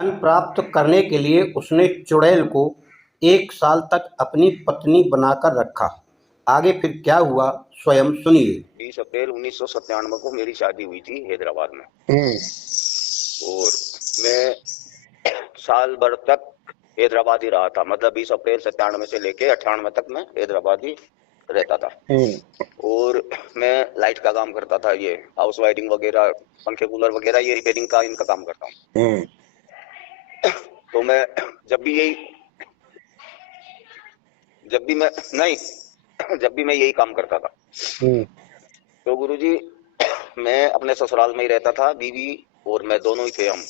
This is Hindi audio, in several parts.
धन प्राप्त करने के लिए उसने चुड़ैल को 1 साल तक अपनी पत्नी बनाकर रखा। आगे फिर क्या हुआ स्वयं सुनिए। 20 अप्रैल 1997 को मेरी शादी हुई थी हैदराबाद में। और मैं साल भर तक हैदराबाद ही रहा था, मतलब 20 अप्रैल 97 से लेके 98 तक मैं हैदराबाद ही रहता था। और मैं लाइट का काम करता था, ये हाउस वायरिंग वगैरह, पंखे कूलर वगैरह, ये रिपेयरिंग का इनका काम करता हूँ। तो मैं जब भी यही काम करता था। तो गुरुजी मैं अपने ससुराल में ही रहता था, बीवी और मैं दोनों ही थे हम।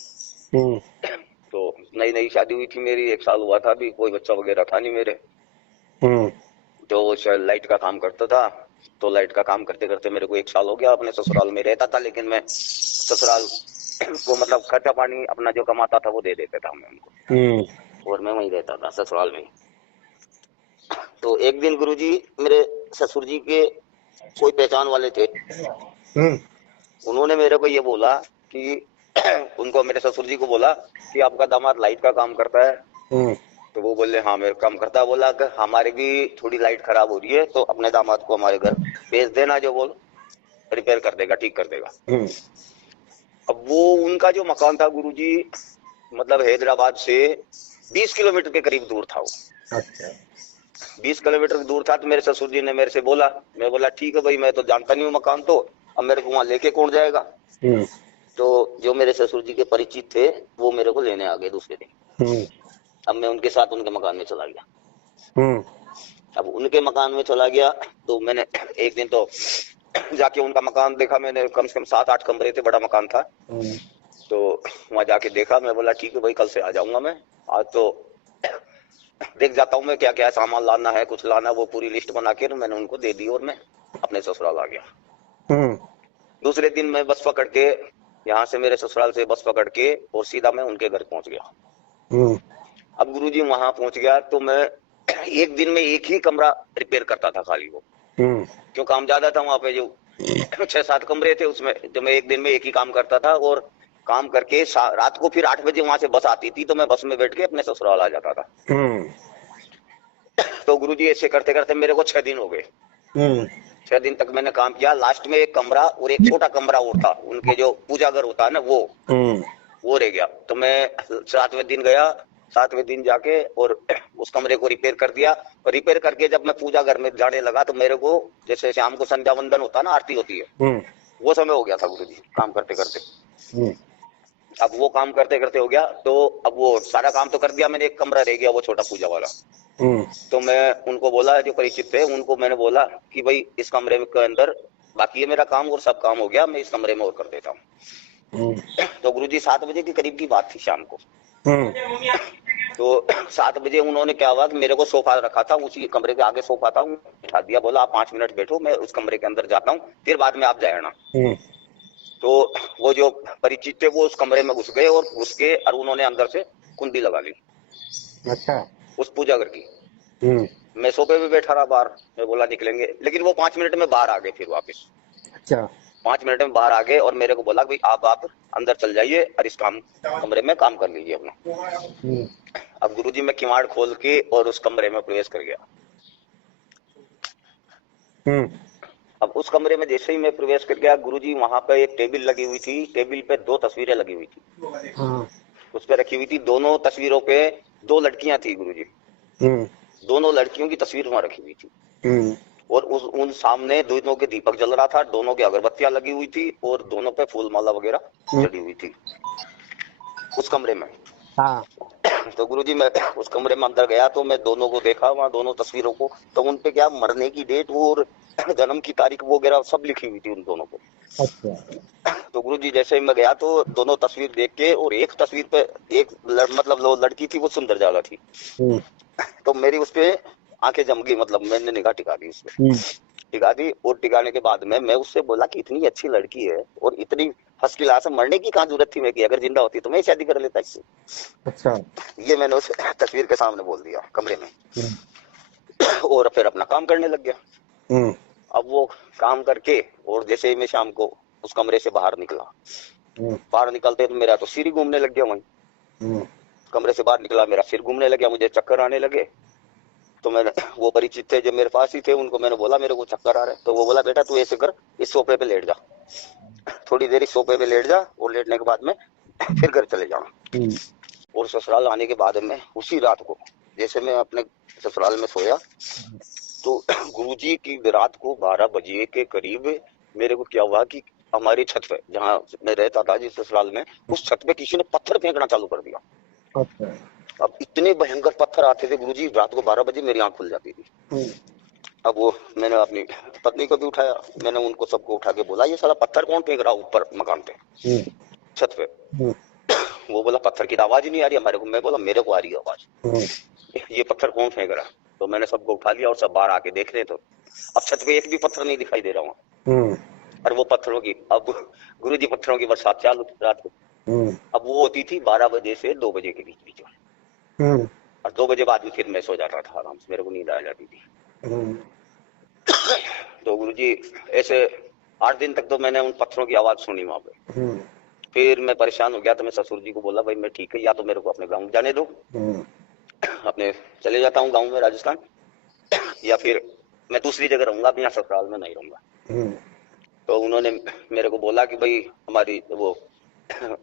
तो नई नई शादी हुई थी मेरी, 1 साल हुआ था, अभी कोई बच्चा वगैरह था नहीं मेरे। तो शायद लाइट का काम करता था, तो लाइट का काम करते करते मेरे को 1 साल हो गया। अपने ससुराल में रहता था, लेकिन मैं ससुराल को मतलब खर्चा पानी अपना जो कमाता था वो दे देता था मैं उनको, और मैं वहीं रहता था ससुराल में। तो एक दिन गुरुजी मेरे ससुर जी के कोई पहचान वाले थे, उन्होंने मेरे को ये बोला कि उनको, मेरे ससुर जी को बोला कि आपका दामाद लाइट का काम करता है। तो वो बोले हाँ मेरे काम करता है। बोला कि हमारी भी थोड़ी लाइट खराब हो रही है, तो अपने दामाद को हमारे घर भेज देना, जो बोल रिपेयर कर देगा, ठीक कर देगा। अब वो उनका जो मकान था गुरुजी, मतलब हैदराबाद से 20 किलोमीटर के करीब दूर था वो। अच्छा। 20 किलोमीटर दूर था। तो मेरे ससुर जी ने मेरे से बोला, मैं बोला ठीक है भाई, मैं तो जानता नहीं हूँ मकान, तो अब मेरे को वहां लेके कौन जाएगा। तो जो मेरे ससुर जी के परिचित थे वो मेरे को लेने आ गए दूसरे दिन। अब मैं उनके साथ उनके मकान में चला गया। अब उनके मकान में चला गया तो मैंने एक दिन तो जाके उनका मकान देखा मैंने, कम से कम 7-8 कमरे थे, बड़ा मकान था। तो वहां जाके देखा, मैं बोला ठीक है भाई, कल से आ जाऊंगा मैं, आज तो देख जाता हूँ मैं क्या क्या सामान लाना है, कुछ लाना, वो पूरी लिस्ट बना के मैंने उनको दे दी और मैं अपने ससुराल आ गया। दूसरे दिन मैं बस पकड़ के, यहाँ से मेरे ससुराल से बस पकड़ के और सीधा मैं उनके घर पहुंच गया। अब गुरुजी वहां पहुंच गया तो मैं एक दिन में एक ही कमरा रिपेयर करता था खाली वो, क्यों काम ज्यादा था वहां पे, जो 6-7 कमरे थे उसमें, जो मैं एक दिन में एक ही काम करता था। और काम करके रात को फिर 8 बजे वहां से बस आती थी, तो मैं बस में बैठ के अपने ससुराल आ जाता था। तो गुरुजी ऐसे करते करते मेरे को 6 दिन हो गए। 6 दिन तक मैंने काम किया। लास्ट में एक कमरा और एक छोटा कमरा और था, उनके जो पूजा घर होता है ना वो रह गया। तो मैं 7वें दिन गया, 7वें दिन जाके और उस कमरे को रिपेयर कर दिया। और रिपेयर करके जब मैं पूजा घर में जाने लगा तो मेरे को, जैसे शाम को संध्या वंदन होता है ना, आरती होती है, वो समय हो गया था गुरुजी काम करते करते। अब वो काम करते करते हो गया, तो अब वो सारा काम तो कर दिया मैंने, एक कमरा रह गया वो छोटा पूजा वाला। तो मैं उनको बोला, जो परिचित थे उनको मैंने बोला कि भाई इस कमरे के अंदर बाकी है मेरा काम, और सब काम हो गया, मैं इस कमरे में और कर देता हूँ। तो गुरुजी 7 बजे के करीब की बात थी शाम को। तो 7 बजे उन्होंने क्या हुआ कि मेरे को सोफा रखा था, उसी कमरे के आगे सोफा था, बिठा दिया, बोला आप 5 मिनट बैठो, मैं उस कमरे के अंदर जाता हूँ, फिर बाद में आप जाना। तो वो जो परिचित थे वो उस कमरे में घुस गए, और घुस के और उन्होंने अंदर से कुंडी लगा ली। अच्छा। उस पूजा घर की। मैं सोफे पे बैठा रहा बाहर, मैं बोला निकलेंगे, लेकिन वो 5 मिनट में बाहर आ गए फिर वापस। अच्छा। 5 मिनट में बाहर आ गए और मेरे को बोला भाई आप अंदर चल जाइए और इस कमरे में काम कर लीजिए अपना। अब गुरुजी मैं किवाड़ खोल के और उस कमरे में प्रवेश कर गया। अब उस कमरे में जैसे ही मैं प्रवेश कर गया गुरुजी, वहां पे एक टेबल लगी हुई थी, टेबल पे 2 तस्वीरें लगी हुई थी। उस पे रखी हुई थी, दोनों तस्वीरों पे 2 लड़कियां थी गुरुजी। दोनों लड़कियों की तस्वीर वहां रखी हुई थी। और उन सामने दोनों के दीपक जल रहा था, दोनों की अगरबत्तियां लगी हुई थी, और दोनों पे फूल माला वगैरह चढ़ी हुई थी उस कमरे में। हाँ। तो गुरुजी मैं उस कमरे में अंदर गया तो मैं दोनों को देखा, वहां दोनों तस्वीरों को, तो उन पे क्या मरने की डेट और जन्म की तारीख वगैरह सब लिखी हुई थी उन दोनों को। अच्छा। तो गुरुजी जैसे ही मैं गया तो दोनों तस्वीर देख के, और एक तस्वीर पे एक मतलब वो लड़की थी, वो सुंदर ज्यादा थी। तो मेरी उस पे आंखें जम गई, मतलब मैंने निगाह टिका दी उस पे, टिका दी। और टिकाने के बाद में मैं उससे बोला कि इतनी अच्छी लड़की है और इतनी फर्स्ट क्लास है, मरने की कहाँ जरूरत थी मैं, कि अगर जिंदा होती तो मैं शादी कर लेता इससे। अच्छा। ये मैंने उस तस्वीर के सामने बोल दिया कमरे में। और फिर अपना काम करने लग गया। अब वो काम करके, और जैसे ही मैं शाम को उस कमरे से बाहर निकला, बाहर निकलते तो मेरा तो सिर ही घूमने लग गया वहीं। कमरे से बाहर निकला, मेरा सिर घूमने लगा, मुझे चक्कर आने लगे। तो मैंने, वो परिचित थे जो मेरे पास ही थे, उनको मैंने बोला मेरे को चक्कर आ रहे हैं। तो वो बोला बेटा तू ऐसे कर, इस सोफे पे लेट जा, थोड़ी देर इस सोफे पे लेट जा, और लेटने के बाद में फिर घर चले जाना। और ससुराल आने के बाद में उसी रात को जैसे मैं अपने ससुराल में सोया, तो गुरुजी की रात को 12 बजे के करीब मेरे को क्या हुआ कि हमारी छत पे, जहाँ मैं रहता था जिस ससुराल में, उस छत पे किसी ने पत्थर फेंकना चालू कर दिया। अच्छा। अब इतने भयंकर पत्थर आते थे गुरुजी, रात को 12 बजे मेरी आंख खुल जाती थी। अब वो मैंने अपनी पत्नी को भी उठाया, मैंने उनको सबको उठा के बोला ये साला पत्थर कौन फेंक रहा ऊपर मकान पे, छत पे। वो बोला पत्थर की आवाज ही नहीं आ रही हमारे को। मैं बोला मेरे को आ रही है आवाज, ये पत्थर कौन फेंक रहा। तो मैंने सबको उठा लिया और सब बाहर आके देख रहे। तो अब छत पे एक भी पत्थर नहीं दिखाई दे रहा हूँ, और वो पत्थरों की, अब गुरुजी पत्थरों की बरसात चालू रात को। अब वो होती थी 12 बजे से 2 बजे के बीच में, और 2 बजे बाद भी फिर मैं सो जाता था आराम से, मेरे को नींद आ जाती थी। तो गुरुजी ऐसे 8 दिन तक तो मैंने उन पत्थरों की आवाज सुनी वहां पे। फिर मैं परेशान हो गया, तो मैं ससुर जी को बोला भाई मैं ठीक है, या तो मेरे को अपने गाँव जाने दो, अपने चले जाता हूँ गाँव में राजस्थान, या फिर मैं दूसरी जगह रहूंगा, अपने यहाँ ससुराल में नहीं रहूंगा। तो उन्होंने मेरे को बोला कि भाई हमारी वो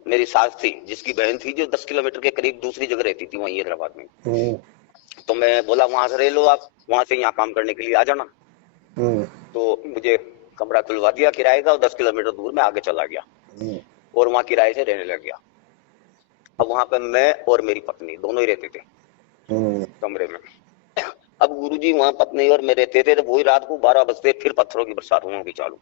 मेरी सास थी जिसकी बहन थी जो 10 किलोमीटर के करीब दूसरी जगह रहती थी वहीं हैदराबाद में। तो मैं बोला वहां से रह लो आप, वहां से यहाँ काम करने के लिए आ जाना। तो मुझे कमरा खुलवा दिया किराए का, और 10 किलोमीटर दूर में आगे चला गया, और वहाँ किराए से रहने लग गया। अब वहां पे मैं और मेरी पत्नी दोनों ही रहते थे कमरे में। अब गुरुजी वहाँ पत्नी और मैं रहते थे, तो वही रात को 12 बजते फिर पत्थरों की बरसात होगी चालू।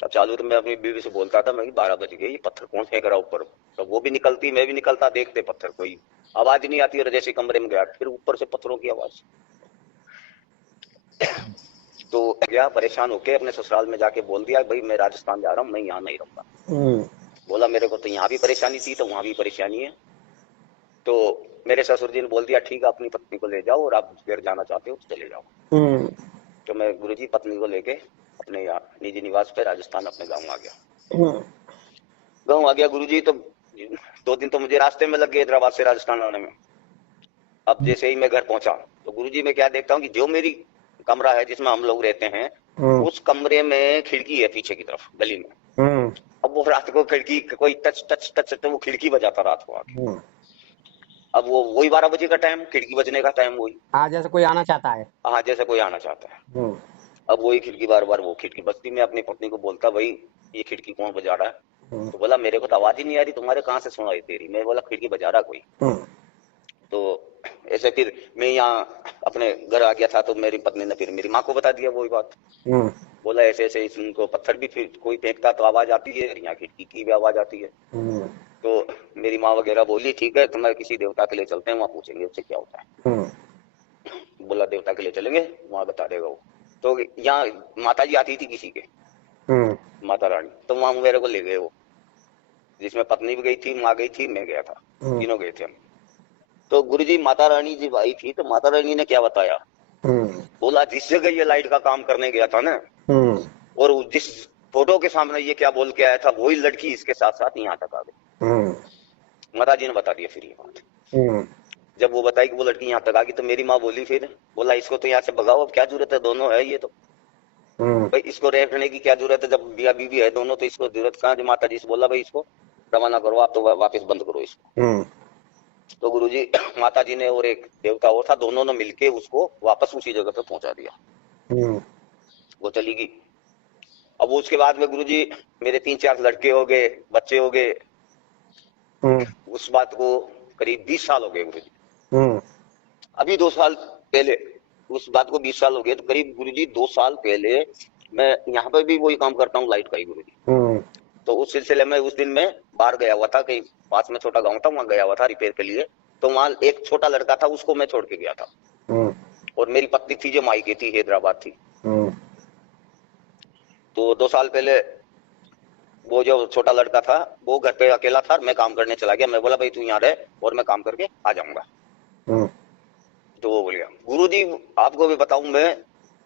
अब चालू तो मैं अपनी बीवी से बोलता था, मैं 12 बज गए, ये पत्थर कौन फेंक रहा ऊपर। तो वो भी निकलती, मैं भी निकलता, देखते पत्थर, कोई आवाज नहीं आती, और जैसे कमरे में गया फिर ऊपर से पत्थरों की आवाज। तो गया परेशान होके अपने ससुराल में जाके बोल दिया भाई मैं राजस्थान जा रहा हूँ, मैं यहाँ नहीं रहूंगा। बोला मेरे को तो यहाँ भी परेशानी थी तो वहां भी परेशानी है। तो मेरे ससुर जी ने बोल दिया ठीक है अपनी पत्नी को ले जाओ, और आप घर जाना चाहते हो तो चले जाओ। तो मैं गुरुजी पत्नी को लेके अपने यहाँ निजी निवास पे राजस्थान अपने गाँव आ गया। गाँव आ गया गुरुजी, तो 2 दिन तो मुझे रास्ते में लग गए हैदराबाद से राजस्थान आने में। अब जैसे ही मैं घर पहुंचा तो गुरुजी मैं क्या देखता हूँ कि जो मेरी कमरा है जिसमें हम लोग रहते हैं, उस कमरे में खिड़की है पीछे की तरफ गली में। अब वो रात को खिड़की कोई टच टच टच तो वो खिड़की बजाता रात को आके। अब वो वही 12 बजे का टाइम, खिड़की बजने का टाइम वही। हाँ जैसे कोई आना चाहता है। हाँ जैसे कोई आना चाहता है। अब वही खिड़की बार बार वो खिड़की बजती। मैं अपनी पत्नी को बोलता भाई ये खिड़की कौन बजा रहा है। तो बोला मेरे को तो आवाज ही नहीं आ रही, तुम्हारे कहाँ से सुनाई दे रही। मैं बोला खिड़की बजा रहा कोई। तो ऐसे फिर मैं यहाँ अपने घर आ गया था, तो मेरी पत्नी ने फिर मेरी माँ को बता दिया वही बात। बोला ऐसे ऐसे इनको पत्थर भी फिर कोई फेंकता तो आवाज आती है, यहाँ खिड़की की भी आवाज आती है। तो मेरी माँ वगैरह बोली ठीक है तुम्हें किसी देवता के लिए चलते हैं, वहाँ पूछेंगे उससे क्या होता है। बोला देवता के लिए चलेंगे, वहाँ बता देगा वो। तो यहाँ माता जी आती थी किसी के, माता रानी, तो वहाँ मेरे को ले गए वो, जिसमें पत्नी भी गई थी, माँ गई थी, मैं गया था, तीनों गए थे हम। तो गुरुजी माता रानी जी आई थी, तो माता रानी ने क्या बताया, बोला जिस जगह ये लाइट का काम करने गया था ना, और जिस फोटो के सामने ये क्या बोल के आया था, वही लड़की इसके साथ साथ यहाँ तक आ गई। माता जी ने बता दिया फिर ये बात। जब वो बताई कि वो लड़की यहाँ तक आ गई, तो मेरी माँ बोली फिर, बोला इसको तो यहाँ से भगाओ, अब क्या जरूरत है, दोनों है ये तो भाई, इसको रखने की क्या जरूरत है, जब मियां बीवी है दोनों, तो इसको जरूरत कहाँ। माता जी से बोला भाई इसको रवाना करो आप, तो वापस बंद करो इसको। तो गुरुजी माता जी ने और एक देवता और था, दोनों ने मिलके उसको वापस उसी जगह पे पहुंचा दिया। वो चली गई। अब उसके बाद में गुरुजी मेरे 3-4 लड़के हो गए, बच्चे हो गए। उस बात को करीब 20 साल हो गए गुरुजी। अभी 2 साल पहले, उस बात को 20 साल हो गए, तो करीब गुरुजी 2 साल पहले मैं यहाँ पे भी वही काम करता हूँ लाइट का ही गुरुजी। तो उस सिलसिले में उस दिन मैं बाहर गया हुआ था, कहीं पास में छोटा गांव था, वहां गया हुआ था रिपेयर के लिए। तो वहां एक छोटा लड़का था, उसको मैं छोड़ के गया था, और मेरी पत्नी थी जो मायके थी, हैदराबाद थी। तो 2 साल पहले वो जो छोटा लड़का था वो घर पे अकेला था, मैं काम करने चला गया। मैं बोला भाई तू यहाँ रह और मैं काम करके आ जाऊंगा। तो वो बोल गया। गुरुजी आपको भी बताऊं मैं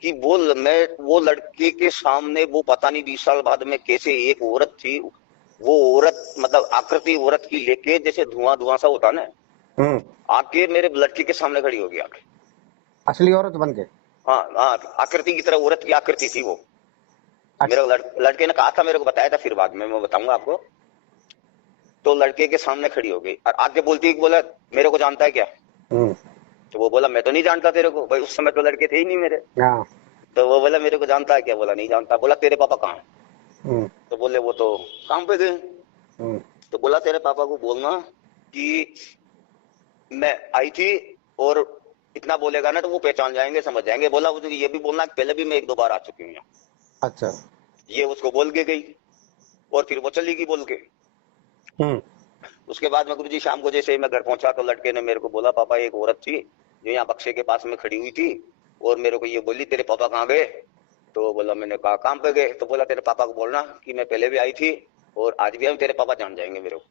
कि वो लड़के के सामने वो पता नहीं 20 साल बाद में कैसे एक औरत थी, वो औरत मतलब आकृति औरत की लेके जैसे धुआं धुआं सा होता ना, आके मेरे लड़के के सामने खड़ी हो गई आके। असली औरत बन के? हाँ हाँ, आकृति की तरह औरत की आकृति थी वो। अच्छा। मेरे लड़के ने कहा था, मेरे को बताया था, फिर बाद में मैं बताऊंगा आपको। तो लड़के के सामने खड़ी हो गई और आगे बोलती, बोला मेरे को जानता है क्या? तो वो बोला मैं तो नहीं जानता तेरे को। भाई उस समय तो लड़के थे ही नहीं मेरे। हाँ। तो वो बोला मेरे को जानता है क्या? बोला नहीं जानता। बोला तेरे पापा कहाँ हैं? तो बोले वो तो काम पे गए। तो बोला तेरे पापा को बोलना कि मैं आई थी, और इतना बोलेगा ना तो वो पहचान जाएंगे, समझ जाएंगे। बोला वो ये भी बोलना कि पहले भी मैं 1-2 बार आ चुकी हूँ। अच्छा। ये उसको बोल के गई और फिर वो चली गई बोल के। उसके बाद में गुरुजी शाम को जैसे ही मैं घर पहुंचा तो लड़के ने मेरे को बोला पापा एक औरत थी जो यहाँ बक्से के पास में खड़ी हुई थी और मेरे को ये बोली तेरे पापा कहाँ गए? तो बोला मैंने कहा काम पे गए। तो बोला तेरे पापा को बोलना कि मैं पहले भी आई थी और आज भी आई, तेरे पापा जान जाएंगे मेरे को।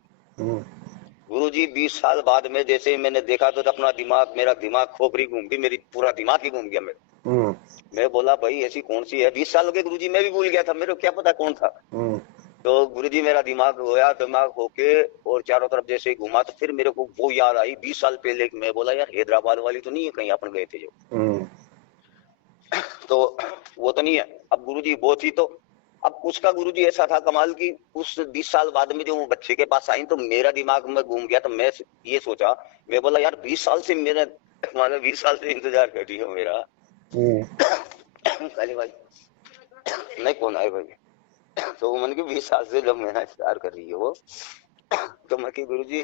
गुरुजी 20 साल बाद में जैसे ही मैंने देखा तो अपना दिमाग, मेरा दिमाग खोपड़ी घूम गई, मेरी पूरा दिमाग ही घूम गया। मैं बोला भाई ऐसी कौन सी है? 20 साल हो गए गुरुजी, मैं भी भूल गया था, मेरे को क्या पता कौन था। तो गुरुजी मेरा दिमाग होया, दिमाग होके और चारों तरफ जैसे ही घुमा तो फिर मेरे को वो याद आई 20 साल पहले। मैं बोला यार हैदराबाद वाली तो नहीं है कहीं अपन गए थे जो? तो वो तो नहीं है। अब गुरुजी वो थी तो अब उसका गुरुजी ऐसा था कमाल की, उस 20 साल बाद में जो वो बच्चे के पास आई तो मेरा दिमाग में घूम गया। तो मैं ये सोचा, मैं बोला यार 20 साल से मेरा, मतलब 20 साल से इंतजार कर रही हो मेरा। काली भाई नहीं कौन आए भाई? तो मन की 20 साल से जब मेरा इंतजार कर रही है वो, तो मैं कि गुरुजी,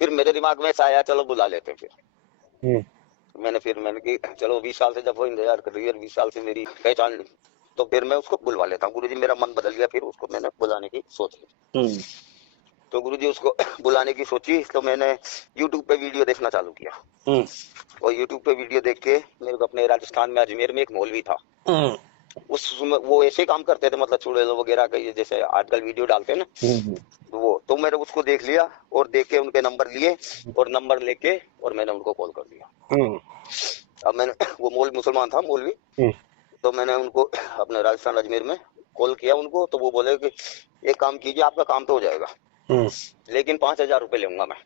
फिर मेरे दिमाग में ऐसा आया चलो बुला लेते फिर। मैंने कि चलो 20 साल से जब वो इंतजार कर रही है, 20 साल से मेरी पहचान ली, तो फिर मैं उसको बुलवा लेता हूँ। गुरुजी मेरा मन बदल गया, फिर उसको मैंने बुलाने की सोची। तो गुरुजी उसको बुलाने की सोची तो मैंने YouTube पे वीडियो देखना चालू किया। और YouTube पे वीडियो देख के मेरे को अपने राजस्थान में अजमेर में एक मौलवी था, उसमें वो ऐसे काम करते थे, मतलब चुड़ैल वगैरह का ये जैसे आजकल वीडियो डालते हैं ना, वो तो मैंने उसको देख लिया और देख के उनके नंबर लिए और नंबर लेके और मैंने उनको कॉल कर दिया। अब मैंने वो मुसलमान था मौलवी, तो मैंने उनको अपने राजस्थान अजमेर में कॉल किया उनको। तो वो बोले कि एक काम कीजिए, आपका काम तो हो जाएगा लेकिन 5,000 रुपए लूंगा मैं।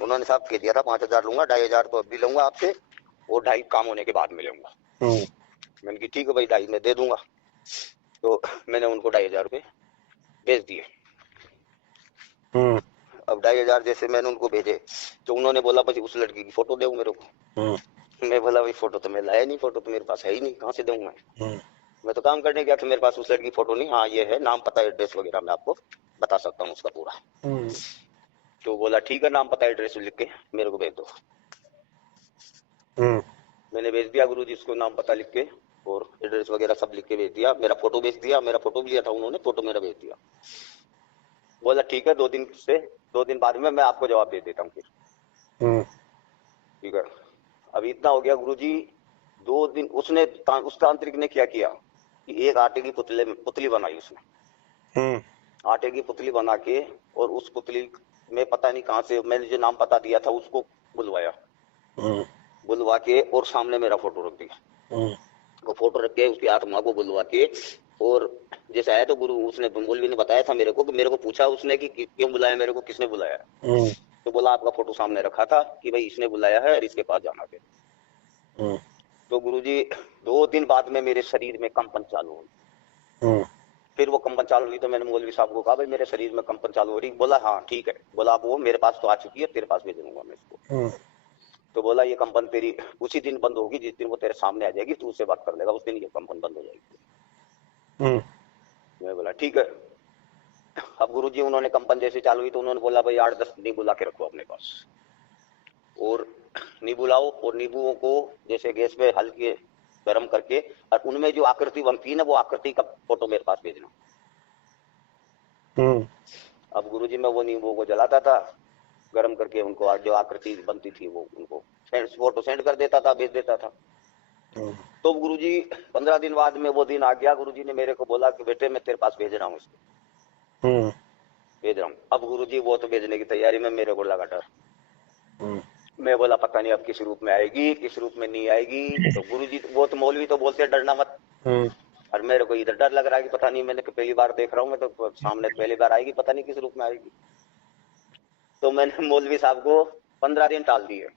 उन्होंने साहब कह दिया था 5,000 लूंगा, 2,500 तो अभी लूंगा आपसे और 2.5 काम होने के बाद मिलूंगा। मैंने कहा ठीक है भाई 2.5 मैं दे दूंगा। तो मैंने उनको 2,500 रुपए भेज दिए। अब 2,500 जैसे मैंने उनको भेजे तो उन्होंने बोला बस उस लड़की की फोटो दो मेरे को। मैं बोला भाई फोटो तो मैं लाया नहीं, फोटो तो मेरे पास है ही नहीं, कहाँ से दूंगा? मैं तो काम करने गया था, मेरे पास उस लड़की की फोटो नहीं। हाँ ये है, नाम पता एड्रेस वगैरह मैं आपको बता सकता हूँ उसका पूरा। तो बोला ठीक है, नाम पता एड्रेस लिख के मेरे को भेज दो। मैंने भेज दिया गुरुजी उसको, नाम पता लिख के और एड्रेस वगैरह सब लिख के भेज दिया। मेरा फोटो भेज दिया, मेरा फोटो भी लिया था उन्होंने, फोटो मेरा भेज दिया। बोला ठीक है 2 दिन बाद में मैं आपको जवाब दे देता हूँ फिर। ठीक है। अब इतना हो गया गुरुजी, 2 दिन उसने उस तांत्रिक ने क्या किया कि एक आटे की पुतली बनाई उसने। आटे की पुतली बना के और उस पुतली में पता नहीं कहाँ से मैंने जो नाम पता दिया था उसको बुलवाया, बुलवा के और सामने मेरा फोटो रख दिया। वो फोटो रख के उसकी आत्मा को बुलवा के और जैसे आया तो गुरु उसने मौलवी ने बताया था मेरे को कि मेरे को पूछा उसने कि क्यों बुलाया मेरे को, किसने बुलाया? तो बोला आपका फोटो सामने रखा था कि भाई इसने बुलाया है और इसके पास जाना फिर। तो गुरुजी 2 दिन बाद में मेरे शरीर में कंपन चालू हुई। फिर वो कंपन चालू हुई तो मैंने मौलवी साहब को कहा भाई मेरे शरीर में कंपन चालू हो रही। बोला हाँ ठीक है। बोला आप वो मेरे पास तो आ चुकी है, तेरे पास भेज दूंगा मैं इसको। तो बोला ये कंपन तेरी उसी दिन बंद होगी जिस दिन वो तेरे सामने आ जाएगी, तू उससे बात कर लेगा, उस दिन ये कंपन बंद हो जाएगी। मैं बोला ठीक है। अब गुरुजी उन्होंने कंपन जैसे चालू हुई तो उन्होंने बोला भाई 8-10 नींबू ला के रखो अपने पास और नींबू लाओ और नींबुओं को जैसे गैस पे हल्के गर्म करके और उनमें जो आकृति बनती है ना वो आकृति का फोटो मेरे पास भेजना। अब गुरुजी मैं वो नींबुओं को जलाता था गर्म करके, उनको जो आकृति बनती थी वो उनको फोटो सेंड कर देता था, भेज देता था। तो गुरुजी 15 दिन बाद में वो दिन आ गया, गुरुजी ने मेरे को बोला कि बेटे मैं तेरे पास भेज रहा हूँ इसको, भेज रहा हूँ। अब गुरुजी वो तो भेजने की तैयारी में मेरे को लगा डर। मैं बोला पता नहीं अब किस रूप में आएगी, किस रूप में नहीं आएगी। तो गुरुजी वो तो मौलवी तो बोलते डरना मत। और मेरे को इधर डर लग रहा है कि पता नहीं, मैंने पहली बार देख रहा हूँ मैं तो, सामने पहली बार आएगी, पता नहीं किस रूप में आएगी। तो मैंने मौलवी साहब को 15 दिन टाल दिए।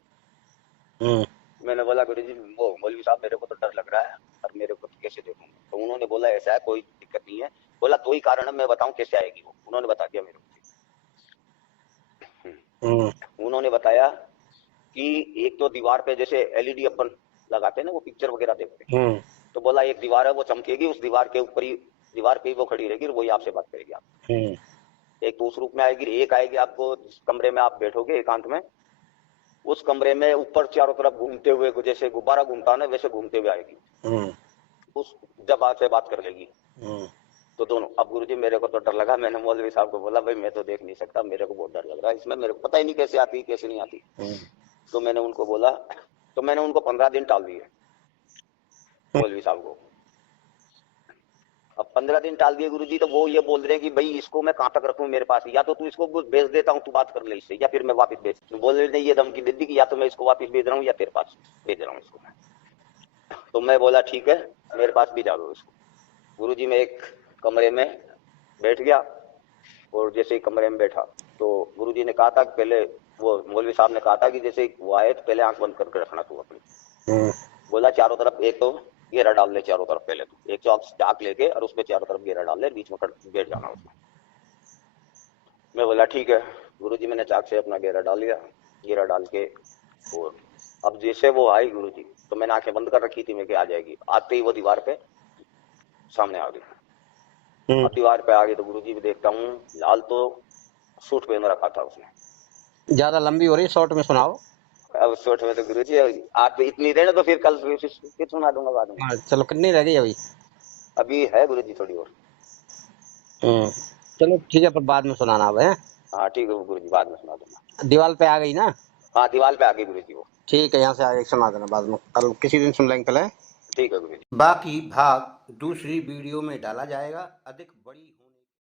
मैंने बोला गुरु जी वो मौलवी साहब मेरे को तो डर लग रहा है और मेरे को तो कैसे देखूंगा। तो उन्होंने बोला ऐसा है, कोई दिक्कत नहीं है। बोला दो ही कारण है, मैं बताऊं कैसे आएगी वो। उन्होंने बता दिया मेरे को। उन्होंने बताया कि एक तो दीवार पे जैसे एलईडी अपन लगाते हैं ना, वो पिक्चर वगैरह देखते हैं, तो बोला एक दीवार है वो चमकेगी, उस दीवार के ऊपर ही, दीवार पे ही वो खड़ी रहेगी और वही आपसे बात करेगी। आप एक तो उस रूप में आएगी, एक आएगी आपको जिस कमरे में आप बैठोगे एकांत में, उस कमरे में ऊपर चारों तरफ घूमते हुए, जैसे गुब्बारा घूमता है ना वैसे घूमते हुए आएगी, उस जब आपसे बात कर लेगी। तो दोनों। अब गुरुजी मेरे को तो डर लगा, मैंने मौलवी साहब को बोला भाई मैं तो देख नहीं सकता, मेरे को बहुत डर लग रहा है इसमें, मेरे को पता ही नहीं कैसे आती कैसे नहीं आती। तो मैंने उनको बोला, तो मैंने उनको 15 दिन टाल दिए मौलवी साहब को। अब 15 दिन टाल दिए गुरुजी, तो वो ये बोल रहे हैं कि भाई इसको मैं कहाँ तक रखूं मेरे पास, या तो तू इसको भेज देता हूँ, तू बात कर ले इससे, या फिर मैं वापस भेज। बोल रहे नहीं, ये धमकी दे दी कि या तो मैं इसको वापस भेज रहा हूँ या तेरे पास भेज रहा हूँ इसको मैं। तो मैं बोला ठीक है मेरे पास भी जा दो इसको। गुरुजी मैं एक कमरे में बैठ गया, और जैसे ही कमरे में बैठा तो गुरुजी ने कहा था पहले, वो मौलवी साहब ने कहा था कि जैसे वो आए तो पहले आंख बंद करके रखना तू अपनी। बोला चारों तरफ एक तो घेरा डाल ले, चारों तरफ पहले तो एक चाक लेके और उसमें चारों तरफ घेरा डाल ले, बीच में बैठ जाना उसमें। मैं बोला ठीक है। गुरुजी मैंने चाक से अपना घेरा डाल लिया, घेरा डाल के, और अब जैसे वो आई गुरुजी, तो मैंने आंखें बंद कर रखी थी मैं कि आ जाएगी, आते ही वो दीवार पे सामने आ गई। अब दीवार पे आ गई तो गुरुजी भी देखता हूँ लाल तो सूट पहन रखा था उसने। ज्यादा लंबी हो रही है, शॉर्ट में सुनाओ। अब शॉर्ट में तो गुरुजी आप इतनी देर तो फिर कल फिर सुना दूंगा बाद में। चलो कितनी रह गई अभी? अभी है गुरुजी थोड़ी और। चलो ठीक है, पर बाद में सुनाना अब है। हाँ ठीक है गुरुजी, बाद में सुना दूंगा। दीवार पे आ गई ना? हाँ दीवार पे आ गई गुरुजी वो। ठीक है, यहाँ से आगे सुना देना बाद में, कल किसी दिन सुन लेंगे पहले। ठीक है गुरुजी। बाकी भाग दूसरी वीडियो में डाला जाएगा। अधिक बड़ी